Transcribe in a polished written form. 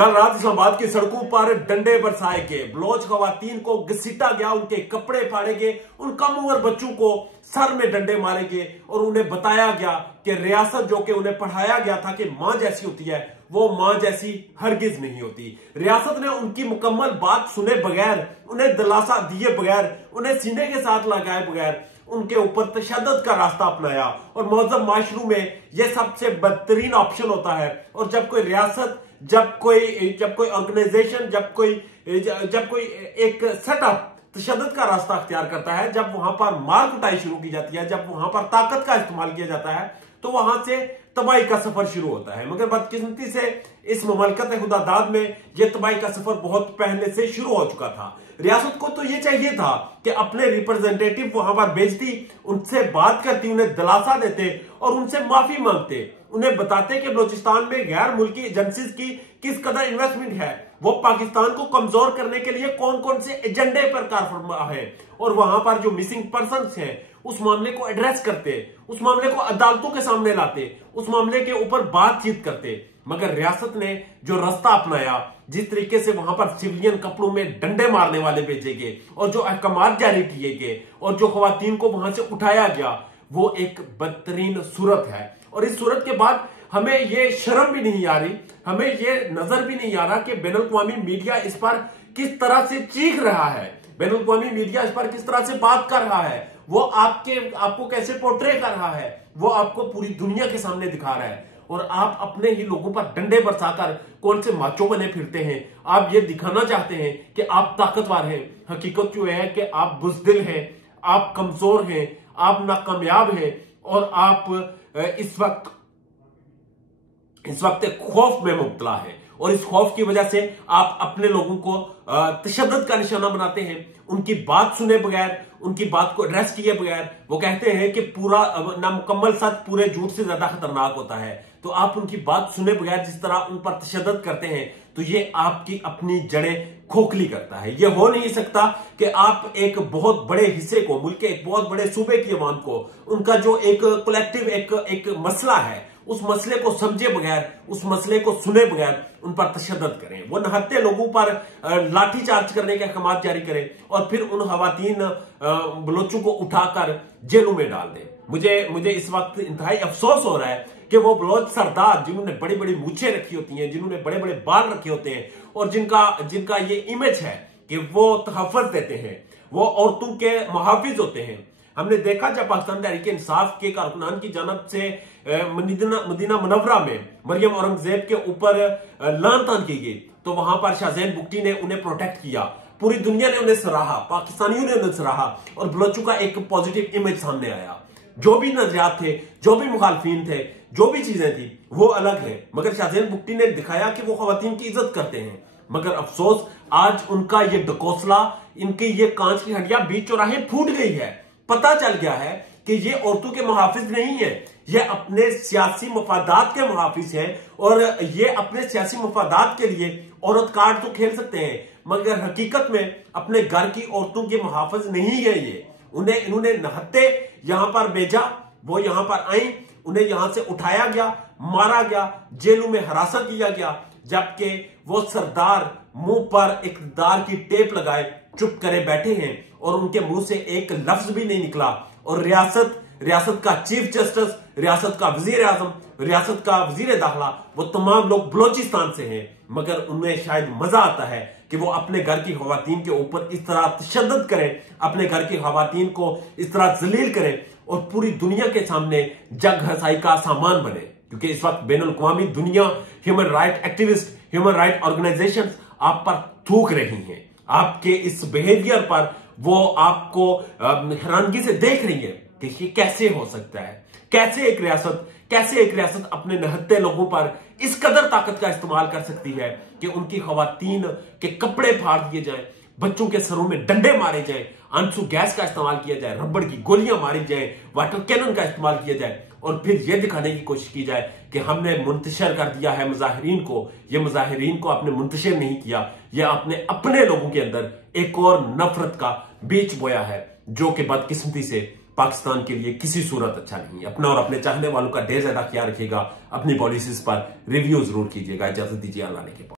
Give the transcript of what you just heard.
कल रात इस्लामाबाद की सड़कों पर डंडे बरसाए गए, बलोच खवातीन को घसीटा गया, उनके कपड़े फाड़े गए, उन कम उम्र बच्चों को सर में डंडे मारे गए और उन्हें बताया गया कि रियासत जो कि उन्हें पढ़ाया गया था कि मां जैसी होती है, वो मां जैसी हरगिज नहीं होती। रियासत ने उनकी मुकम्मल बात सुने बगैर, उन्हें दिलासा दिए बगैर, उन्हें सीने के साथ लगाए बगैर उनके ऊपर तशद्दुद का रास्ता अपनाया। और मौजूद माशरू में यह सबसे बदतरीन ऑप्शन होता है। और जब कोई रियासत, जब कोई ऑर्गेनाइजेशन, जब कोई एक सेटअप तशद्दुद का रास्ता अख्तियार करता है, जब वहां पर मार कुटाई शुरू की जाती है, जब वहां पर ताकत का इस्तेमाल किया जाता है, तो वहां से तबाही का सफर शुरू होता है। मगर बदकिस्मती से इस ममलकत खुदादाद में यह तबाही का सफर बहुत पहले से शुरू हो चुका था। रियासत को तो यह चाहिए था कि अपने रिप्रेजेंटेटिव वहां पर भेजती, उनसे बात करती, उन्हें दिलासा देते और उनसे माफी मांगते, उन्हें बताते कि बलूचिस्तान में गैर मुल्की एजेंसीज की किस कदर इन्वेस्टमेंट है, वो पाकिस्तान को कमजोर करने के लिए कौन कौन से एजेंडे पर कारफरमा है, और वहां पर जो मिसिंग पर्संस हैं उस मामले को एड्रेस करते, उस मामले को अदालतों के सामने लाते, उस मामले के ऊपर बातचीत करते। मगर रियासत ने जो रास्ता अपनाया, जिस तरीके से वहां पर सिविलियन कपड़ों में डंडे मारने वाले भेजे गए और जो अहकामात जारी किए गए और जो खवातीन को वहां से उठाया गया, वो एक बदतरीन सूरत है। और इस सूरत के बाद हमें ये शर्म भी नहीं आ रही, हमें ये नजर भी नहीं आ रहा कि बैनुल-अक़वामी मीडिया इस पर किस तरह से चीख रहा है, बैनुल-अक़वामी मीडिया इस पर किस तरह से बात कर रहा है, वो आपको कैसे पोर्ट्रे कर रहा है, वो आपको पूरी दुनिया के सामने दिखा रहा है। और आप अपने ही लोगों पर डंडे बरसाकर कौन से माचो बने फिरते हैं। आप ये दिखाना चाहते हैं कि आप ताकतवर हैं। हकीकत जो है कि आप बुज़दिल हैं, आप कमजोर हैं, आप नाकामयाब हैं और आप इस वक्त एक खौफ में मुब्तला है। और इस खौफ की वजह से आप अपने लोगों को तशद्दुद का निशाना बनाते हैं, उनकी बात सुने बगैर, उनकी बात को एड्रेस किए बगैर। वो कहते हैं कि पूरा नामुकम्मल सच पूरे झूठ से ज्यादा खतरनाक होता है। तो आप उनकी बात सुने बगैर जिस तरह उन पर तशद्दुद करते हैं, तो ये आपकी अपनी जड़ें खोखली करता है। ये हो नहीं सकता कि आप एक बहुत बड़े हिस्से को, मुल्क के एक बहुत बड़े सूबे की अवाम को, उनका जो एक कलेक्टिव एक मसला है, उस मसले को समझे बगैर, उस मसले को सुने बगैर उन पर तशद्दुद करें। वो नहत्ते लोगों पर लाठीचार्ज करने के अहकाम जारी करें और फिर उन खवातीन बलोचों को उठाकर जेलों में डाल दें। मुझे इस वक्त इंतहाई अफसोस हो रहा है कि वो बलोच सरदार जिन्होंने बड़ी बड़ी मूछें रखी होती हैं, जिन्होंने बड़े बड़े बाल रखे होते हैं और जिनका ये इमेज है कि वो तहफ़्फ़ुज़ देते हैं, वो औरतों के मुहाफिज होते हैं। हमने देखा जब पाकिस्तान तहरीक-ए-इंसाफ के कारकुनान की जानब से मदीना मुनव्वरा में मरियम औरंगजेब के ऊपर लान-तान की गई, तो वहां पर शाहजैन बुगटी ने उन्हें प्रोटेक्ट किया, पूरी दुनिया ने उन्हें सराहा, पाकिस्तानियों ने उन्हें सराहा और बलोचों का एक पॉजिटिव इमेज सामने आया। जो भी नजरियात थे, जो भी मुखालफिन थे, जो भी चीजें थी, वो अलग है। मगर शाहजैन बुगटी ने दिखाया कि वो खवातीन की इज्जत करते हैं। मगर अफसोस, आज उनका ये डकोसला, इनकी ये कांच की हड्डियां बीच चौराहे फूट गई है। पता चल गया है कि ये औरतों के मुहाफिज नहीं है, ये अपने सियासी मफादात के मुहाफिज हैं और ये अपने सियासी मफादात के लिए औरत कार्ड तो खेल सकते हैं, मगर हकीकत में अपने घर की औरतों के मुहाफिज नहीं है। ये इन्होंने नहत्ते यहां पर भेजा, वो यहां पर आई, उन्हें यहां से उठाया गया, मारा गया, जेलों में हरासा किया गया, जबकि वो सरदार मुंह पर इक़्तिदार की टेप लगाए चुप करे बैठे हैं और उनके मुंह से एक लफ्ज भी नहीं निकला। और रियासत का चीफ जस्टिस, रियासत का वजीर आजम, रियासत का वजीर दाखिला, वो तमाम लोग बलोचिस्तान से हैं। मगर उन्हें शायद मजा आता है कि वो अपने घर की खवातीन के ऊपर इस तरह तशद्दुद करें, अपने घर की खवातीन को इस तरह जलील करें और पूरी दुनिया के सामने जग हसाई का सामान बने। क्योंकि इस वक्त बैनुल-अक़वामी दुनिया, human right activist, human right organisations आप पर थूक रही हैं। आपके इस बिहेवियर पर वो आपको हैरानगी से देख रही है कि ये कैसे हो सकता है, कैसे एक रियासत अपने नहत्ते लोगों पर इस कदर ताकत का इस्तेमाल कर सकती है कि उनकी खवातीन के कपड़े फाड़ दिए जाएं, बच्चों के सरों में डंडे मारे जाएं, आंसू गैस का इस्तेमाल किया जाए, रबड़ की गोलियां मारी जाए, वाटर कैनन का इस्तेमाल किया जाए और फिर यह दिखाने की कोशिश की जाए कि हमने मुंतशिर कर दिया है मुजाहिरीन को। यह मुजाहिरीन को आपने मुंतशिर नहीं किया, यह आपने अपने लोगों के अंदर एक और नफरत का बीज बोया है, जो कि बदकिस्मती से पाकिस्तान के लिए किसी सूरत अच्छा नहीं। अपना और अपने चाहने वालों का ढेर ज्यादा ख्याल रखिएगा, अपनी पॉलिसीज पर रिव्यू जरूर कीजिएगा। इजाजत दीजिए, अल्लाह ने के